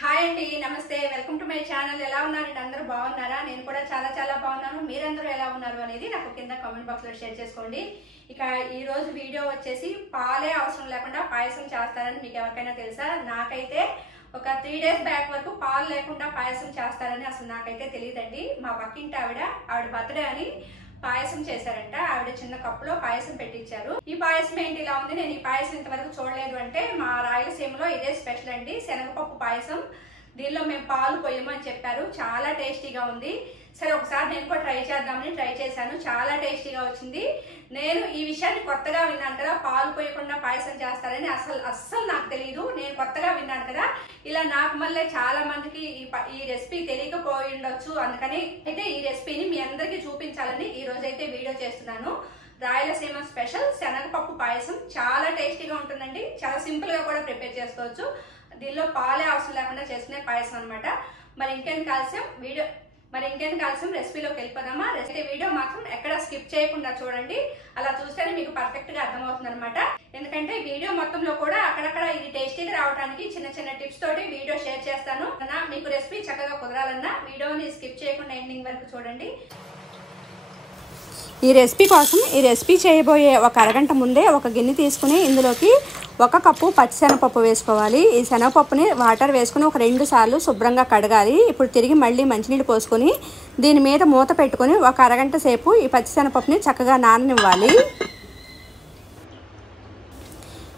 Hi అండి, నమస్తే. Welcome to my channel. ఎలా ఉన్నారండి? అందరూ బాగున్నారా? నేను కూడా చాలా బాగున్నాను. మీరందరూ ఎలా ఉన్నారు అనేది నాకు కింద కామెంట్ బాక్స్ లో షేర్ చేసుకోండి. ఇక ఈ రోజు వీడియో వచ్చేసి పాలే అవసరం లేకుండా పాయసం చేస్తారని మీకు ఎవరికైనా తెలుసా? నాకైతే ఒక 3 days బ్యాక్ వరకు పాలు లేకుండా పాయసం చేస్తారని అసలు నాకైతే తెలియదండి. మా పక్కింటి ఆవిడ బర్త్డే అని పాయసం చేశారంట. ఆవిడ చిన్న కప్పులో పాయసం పెట్టించారు. ఈ పాయసం ఏంటి ఇలా ఉంది, నేను ఈ పాయసం ఇంతవరకు చూడలేదు అంటే మా రాయలసీమలో ఇదే స్పెషల్ అండి, శనగపప్పు పాయసం. దీనిలో మేము పాలు పోయమని చెప్పారు. చాలా టేస్టీగా ఉంది. సరే ఒకసారి నేను కూడా ట్రై చేద్దామని ట్రై చేశాను. చాలా టేస్టీగా వచ్చింది. నేను ఈ విషయాన్ని కొత్తగా విన్నాను కదా, పాలు పోయకుండా పాయసం చేస్తారని అస్సలు నాకు తెలియదు. నేను కొత్తగా విన్నాను కదా. ఇలా నాకు మళ్ళీ చాలా మందికి ఈ రెసిపీ తెలియకపోయి ఉండొచ్చు. అందుకని అయితే ఈ రెసిపీని మీ అందరికీ చూపించాలని ఈ రోజు అయితే వీడియో చేస్తున్నాను. రాయలసీమ స్పెషల్ శనగపప్పు పాయసం చాలా టేస్టీగా ఉంటుందండి. చాలా సింపుల్ గా కూడా ప్రిపేర్ చేసుకోవచ్చు. దీనిలో పాలే అవసరం లేకుండా చేసుకునే పాయసం అనమాట. మరి ఇంకెందుకు ఆలస్యం రెసిపీలోకి వెళ్ళిపోదామా? రెసిపీ వీడియో మాత్రం ఎక్కడ స్కిప్ చేయకుండా చూడండి. అలా చూస్తేనే మీకు పర్ఫెక్ట్ గా అర్థమవుతుంది అనమాట. ఎందుకంటే వీడియో మొత్తంలో కూడా అక్కడక్కడ ఇది టేస్టీగా రావడానికి చిన్న టిప్స్ తోటి వీడియో షేర్ చేస్తాను. మీకు రెసిపీ చక్కగా కుదరాలన్నా వీడియోని స్కిప్ చేయకుండా ఎండింగ్ వరకు చూడండి. ఈ రెసిపీ కోసం ఈ రెసిపీ చేయబోయే ఒక అరగంట ముందే ఒక గిన్నె తీసుకుని ఇందులోకి 1 కప్పు పచ్చిశనగపప్పు వేసుకోవాలి. ఈ శనగపప్పుని వాటర్ వేసుకుని ఒక 2 సార్లు శుభ్రంగా కడగాలి. ఇప్పుడు తిరిగి మళ్ళీ మంచినీళ్ళు పోసుకొని దీని మీద మూత పెట్టుకొని ఒక అరగంట సేపు ఈ పచ్చిశనగపప్పుని చక్కగా నాననివ్వాలి.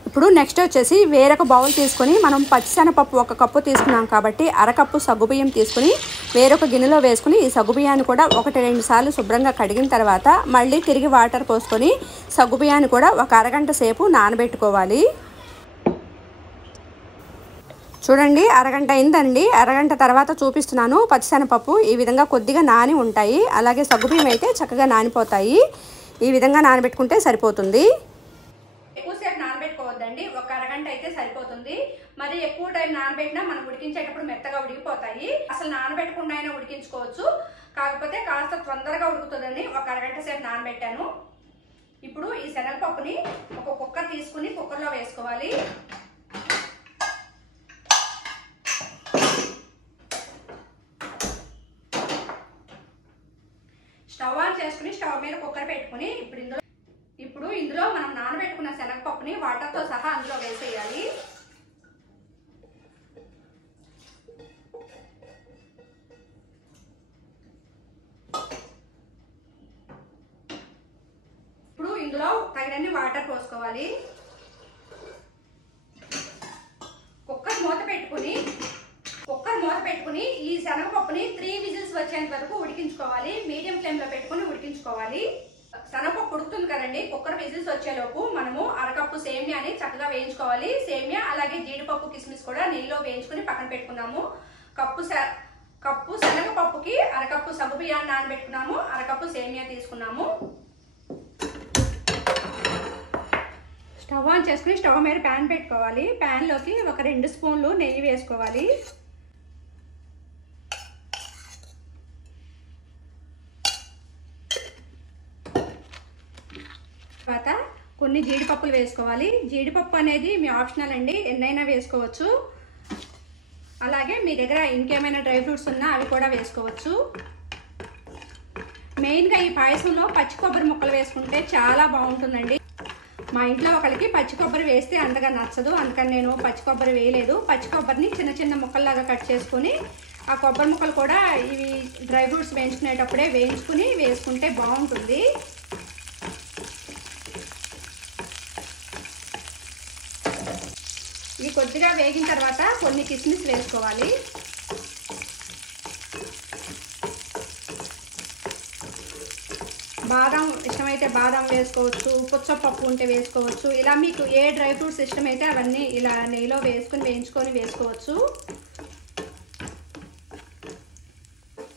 ఇప్పుడు నెక్స్ట్ వచ్చేసి వేరొక బౌల్ తీసుకొని మనం పచ్చిశనగపప్పు 1 కప్పు తీసుకున్నాం కాబట్టి అరకప్పు సగ్గుబియ్యం తీసుకుని వేరొక గిన్నెలో వేసుకుని ఈ సగ్గుబియ్యాన్ని కూడా 1-2 సార్లు శుభ్రంగా కడిగిన తర్వాత మళ్ళీ తిరిగి వాటర్ పోసుకొని సగ్గుబియ్యాన్ని కూడా ఒక అరగంట సేపు నానబెట్టుకోవాలి. చూడండి, అరగంట అయిందండి. అరగంట తర్వాత చూపిస్తున్నాను. పచ్చిశనగపప్పు ఈ విధంగా కొద్దిగా నాని ఉంటాయి. అలాగే సగ్గుబియ్యం అయితే చక్కగా నానిపోతాయి. ఈ విధంగా నానబెట్టుకుంటే సరిపోతుంది. ఎక్కువసేపు నానబెట్టుకోవద్దండి, ఒక అరగంట అయితే సరిపోతుంది. మరి ఎక్కువ టైం నానబెట్టినా మనం ఉడికించేటప్పుడు మెత్తగా ఉడికిపోతాయి. అసలు నానబెట్టకుండా అయినా ఉడికించుకోవచ్చు, కాకపోతే కాస్త తొందరగా ఉడుకుతుందని ఒక అరగంట సేపు నానబెట్టాను. ఇప్పుడు ఈ శనగపప్పుని ఒక కుక్కర్ తీసుకుని కుక్కర్లో వేసుకోవాలి. స్టవ్ ఆన్ చేసుకుని స్టవ్ మీద కుక్కర్ పెట్టుకుని ఇప్పుడు ఇందులో మనం నానబెట్టుకున్న శనగపప్పుని వాటర్తో సహా అందులో వేసేయాలి. ఇప్పుడు ఇందులో తగినన్ని వాటర్ పోసుకోవాలి. కుక్కర్ మూత పెట్టుకుని ఈ శనగపప్పుని 3 విజిల్స్ వచ్చేంత వరకు ఉడికించుకోవాలి. మీడియం ఫ్లేమ్ లో పెట్టుకుని ఉడికించుకోవాలి. శనగపప్పు ఉడుకుతుంది కదండి, కుక్కర్ విజిల్స్ వచ్చేలోపు మనము అరకప్పు సేమియాని చక్కగా వేయించుకోవాలి. సేమియా అలాగే జీడిపప్పు కిస్మిస్ కూడా నెయ్యిలో వేయించుకుని పక్కన పెట్టుకున్నాము. కప్పు శనగపప్పుకి అరకప్పు సగ్గుబియ్యాన్ని నానబెట్టుకున్నాము. అరకప్పు సేమియా తీసుకున్నాము. స్టవ్ ఆన్ చేసుకుని స్టవ్ మీద ప్యాన్ పెట్టుకోవాలి. ప్యాన్లోకి ఒక 2 స్పూన్లు నెయ్యి వేసుకోవాలి. తర్వాత కొన్ని జీడిపప్పులు వేసుకోవాలి. జీడిపప్పు అనేది మీ ఆప్షనల్ అండి, ఎన్నైనా వేసుకోవచ్చు. అలాగే మీ దగ్గర ఇంకేమైనా డ్రై ఫ్రూట్స్ ఉన్నా అవి కూడా వేసుకోవచ్చు. మెయిన్గా ఈ పాయసంలో పచ్చి కొబ్బరి ముక్కలు వేసుకుంటే చాలా బాగుంటుందండి. మా ఇంట్లో ఒకరికి పచ్చి కొబ్బరి వేస్తే అంతగా నచ్చదు, అందుకని నేను పచ్చి కొబ్బరి వేయలేదు. పచ్చి కొబ్బరిని చిన్న ముక్కల్లాగా కట్ చేసుకుని ఆ కొబ్బరి ముక్కలు కూడా ఇవి డ్రై ఫ్రూట్స్ వేయించుకునేటప్పుడే వేయించుకుని వేసుకుంటే బాగుంటుంది. ఇవి కొద్దిగా వేగిన తర్వాత కొన్ని కిస్మిస్ వేసుకోవాలి. బాదం ఇష్టమైతే బాదం వేసుకోవచ్చు, పుచ్చపప్పు ఉంటే వేసుకోవచ్చు. ఇలా మీకు ఏ డ్రై ఫ్రూట్స్ ఇష్టమైతే అవన్నీ ఇలా నెయ్యిలో వేసుకుని వేయించుకొని వేసుకోవచ్చు.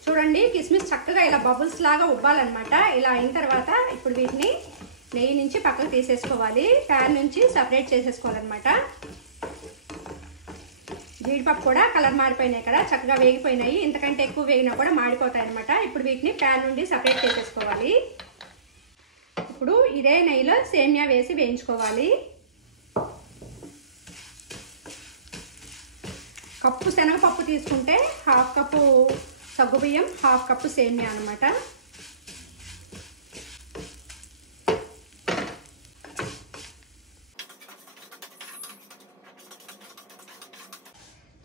చూడండి, కిస్మిస్ చక్కగా ఇలా బబుల్స్ లాగా ఉబ్బాలన్నమాట. ఇలా అయిన తర్వాత ఇప్పుడు వీటిని నెయ్యి నుంచి పక్కకు తీసేసుకోవాలి. ప్యాన్ నుంచి సపరేట్ చేసేసుకోవాలన్నమాట. జీడిపప్పు కూడా కలర్ మారిపోయినాయి కదా, చక్కగా వేగిపోయినాయి. ఇంతకంటే ఎక్కువ వేగినా కూడా మాడిపోతాయి అనమాట. ఇప్పుడు వీటిని ప్యాన్ నుండి సపరేట్ చేసేసుకోవాలి. ఇప్పుడు ఇదే నెయ్యిలో సేమియా వేసి వేయించుకోవాలి. కప్పు శనగపప్పు తీసుకుంటే 1/2 కప్పు సగ్గుబియ్యం, 1/2 కప్పు సేమియా అనమాట.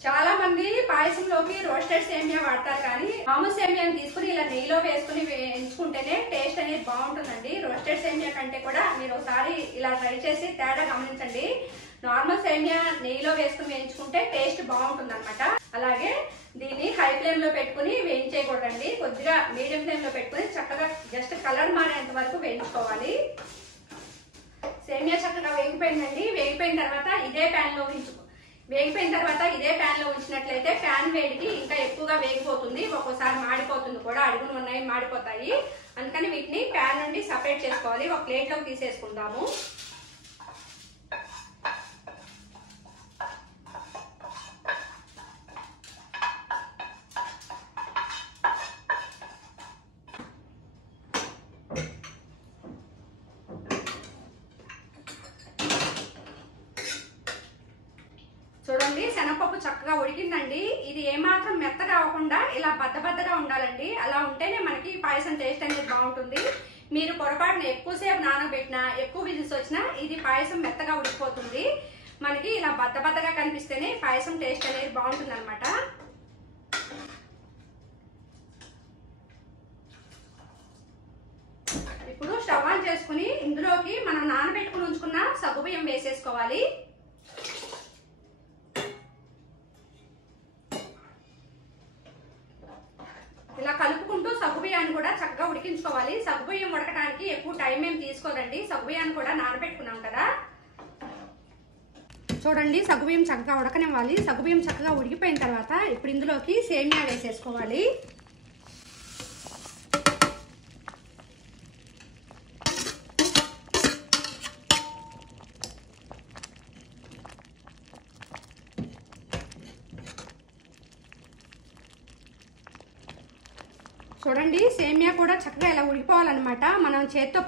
చాలా మంది పాయసంలోకి రోస్టెడ్ సేమియా వాడతారు, కానీ మామూలు సేమియాని తీసుకుని ఇలా నెయ్యిలో వేసుకుని వేయించుకుంటేనే టేస్ట్ అనేది బాగుంటుందండి. రోస్టెడ్ సేమియా కంటే కూడా మీరు ఒకసారి ఇలా ట్రై చేసి తేడా గమనించండి. నార్మల్ సేమియా నెయ్యిలో వేసుకుని వేయించుకుంటే టేస్ట్ బాగుంటుంది అనమాట. అలాగే దీన్ని హై ఫ్లేమ్ లో పెట్టుకుని వేయించేయకూడదండి, కొద్దిగా మీడియం ఫ్లేమ్ లో పెట్టుకుని చక్కగా జస్ట్ కలర్ మారేంత వరకు వేయించుకోవాలి. సేమియా చక్కగా వేగిపోయిందండి. వేగిపోయిన తర్వాత ఇదే ప్యాన్ లో ఉంచినట్లయితే ప్యాన్ వేడికి ఇంకా ఎక్కువగా వేగిపోతుంది, ఒక్కోసారి మాడిపోతుంది కూడా, అడుగులు ఉన్నాయి మాడిపోతాయి. అందుకని వీటిని ప్యాన్ నుండి సపరేట్ చేసుకోవాలి. ఒక ప్లేట్ లోకి తీసేసుకుందాము. చూడండి, శనగపప్పు చక్కగా ఉడికిందండి. ఇది ఏమాత్రం మెత్తగా అవ్వకుండా ఇలా బద్దబద్దగా ఉండాలండి. అలా ఉంటేనే మనకి పాయసం టేస్ట్ అనేది బాగుంటుంది. మీరు పొరపాటున ఎక్కువసేపు నానబెట్టినా, ఎక్కువ విజిల్స్ వచ్చినా ఇది పాయసం మెత్తగా ఉడికిపోతుంది. మనకి ఇలా బద్దబద్దగా కనిపిస్తేనే పాయసం టేస్ట్ అనేది బాగుంటుంది అనమాట. ఇప్పుడు స్టవ్ ఆన్ చేసుకుని ఇందులోకి మనం నానబెట్టుకుని ఉంచుకున్న సగ్గుబియ్యం వేసేసుకోవాలి. ఇలా కలుపుకుంటూ సగ్గుబియ్యాన్ని కూడా చక్కగా ఉడికించుకోవాలి. సగ్గుబియ్యం ఉడకడానికి ఎక్కువ టైం ఏం తీసుకోదండి, సగ్గుబియ్యాన్ని కూడా నానబెట్టుకున్నాం కదా. చూడండి, సగ్గుబియ్యం చక్కగా ఉడకనివ్వాలి. సగ్గుబియ్యం చక్కగా ఉడికిపోయిన తర్వాత ఇప్పుడు ఇందులోకి సేమియా వేసేసుకోవాలి. చూడండి, సేమియా కూడా చక్కగా ఇలా ఉడికిపోవాలన్నమాట. మనం చేత్తో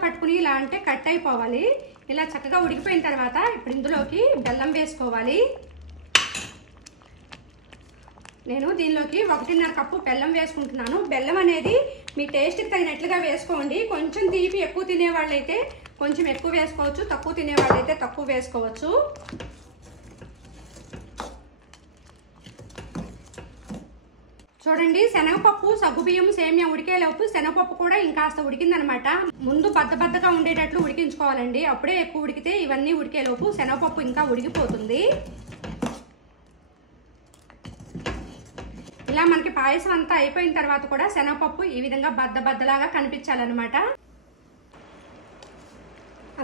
పట్టుకుని ఇలా అంటే కట్ అయిపోవాలి. ఇలా చక్కగా ఉడికిపోయిన తర్వాత ఇప్పుడు ఇందులోకి బెల్లం వేసుకోవాలి. నేను దీనిలోకి 1.5 కప్పు బెల్లం వేసుకుంటున్నాను. బెల్లం అనేది మీ టేస్ట్కి తగినట్లుగా వేసుకోండి. కొంచెం తీపి ఎక్కువ తినేవాళ్ళైతే కొంచెం ఎక్కువ వేసుకోవచ్చు, తక్కువ తినేవాళ్ళైతే తక్కువ వేసుకోవచ్చు. చూడండి, శనగపప్పు, సగ్గుబియ్యం, సేమియా ఉడికేలోపు శనగపప్పు కూడా ఇంకాస్త ఉడికిందనమాట. ముందు బద్దగా ఉండేటట్లు ఉడికించుకోవాలండి. అప్పుడే ఎక్కువ ఉడికితే ఇవన్నీ ఉడికేలోపు శనగపప్పు ఇంకా ఉడికిపోతుంది. ఇలా మనకి పాయసం అంతా అయిపోయిన తర్వాత కూడా శనగపప్పు ఈ విధంగా బద్దలాగా కనిపించాలన్నమాట.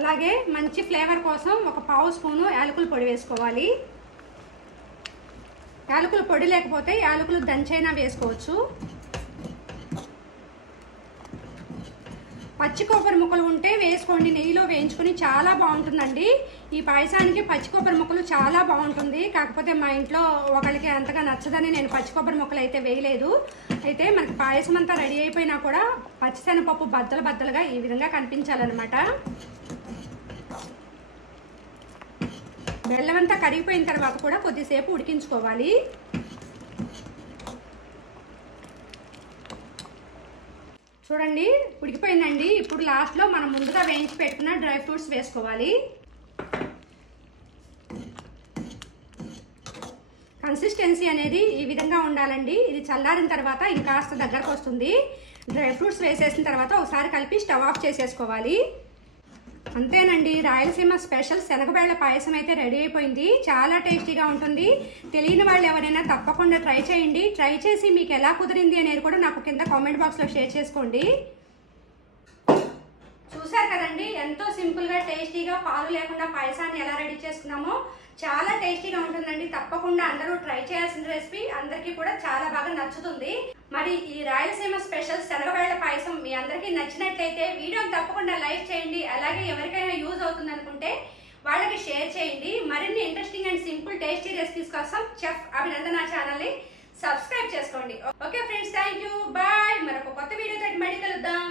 అలాగే మంచి ఫ్లేవర్ కోసం 1/2 స్పూను యాలకుల పొడి వేసుకోవాలి. యాలకుల పొడి లేకపోతే యాలకులు దంచైనా వేసుకోవచ్చు. పచ్చి కొబ్బరి ముక్కలు ఉంటే వేసుకోండి, నెయ్యిలో వేయించుకొని చాలా బాగుంటుందండి. ఈ పాయసానికి పచ్చి కొబ్బరి ముక్కలు చాలా బాగుంటుంది. కాకపోతే మా ఇంట్లో ఒకరికి అంతగా నచ్చదని నేను పచ్చి కొబ్బరి ముక్కలు అయితే వేయలేదు. అయితే మనకి పాయసం అంతా రెడీ అయిపోయినా కూడా పచ్చిశనగపప్పు బద్దలుగా ఈ విధంగా కనిపించాలన్నమాట. బెల్లం అంతా కరిగిపోయిన తర్వాత కూడా కొద్దిసేపు ఉడికించుకోవాలి. చూడండి, ఉడికిపోయిందండి. ఇప్పుడు లాస్ట్లో మనం ముందుగా వేయించి పెట్టుకున్న డ్రై ఫ్రూట్స్ వేసుకోవాలి. కన్సిస్టెన్సీ అనేది ఈ విధంగా ఉండాలండి. ఇది చల్లారిన తర్వాత ఇంకాస్త దగ్గరకు వస్తుంది. డ్రై ఫ్రూట్స్ వేసేసిన తర్వాత ఒకసారి కలిపి స్టవ్ ఆఫ్ చేసేసుకోవాలి. అంతేనండి, రాయలసీమ స్పెషల్ శనగబెళ్ళ పాయసం అయితే రెడీ అయిపోయింది. చాలా టేస్టీగా ఉంటుంది. తెలియని వాళ్ళు ఎవరైనా తప్పకుండా ట్రై చేయండి. ట్రై చేసి మీకు ఎలా కుదిరింది అనేది కూడా నాకు కింద కామెంట్ బాక్స్లో షేర్ చేసుకోండి. చూసారు కదండి, ఎంతో సింపుల్గా టేస్టీగా పాలు లేకుండా పాయసాన్ని ఎలా రెడీ చేసుకున్నామో. చాలా టేస్టీగా ఉంటుందండి. తప్పకుండా అందరూ ట్రై చేయాల్సిన రెసిపీ, అందరికీ కూడా చాలా బాగా నచ్చుతుంది. మరి ఈ రాయలసీమ స్పెషల్ శనగబెళ్ళ పాయసం మీ అందరికీ నచ్చినట్లయితే వీడియోని తప్పకుండా లైక్ చేయండి. అలాగే ఎవరికైనా యూజ్ అవుతుంది అనుకుంటే వాళ్ళకి షేర్ చేయండి. మరిన్ని interesting and simple tasty recipes కోసం చెఫ్ అభినందన ఛానల్ని సబ్స్క్రైబ్ చేసుకోండి. Okay friends, thank you, bye. మరొక కొత్త వీడియోతో మళ్ళీ కలుద్దాం.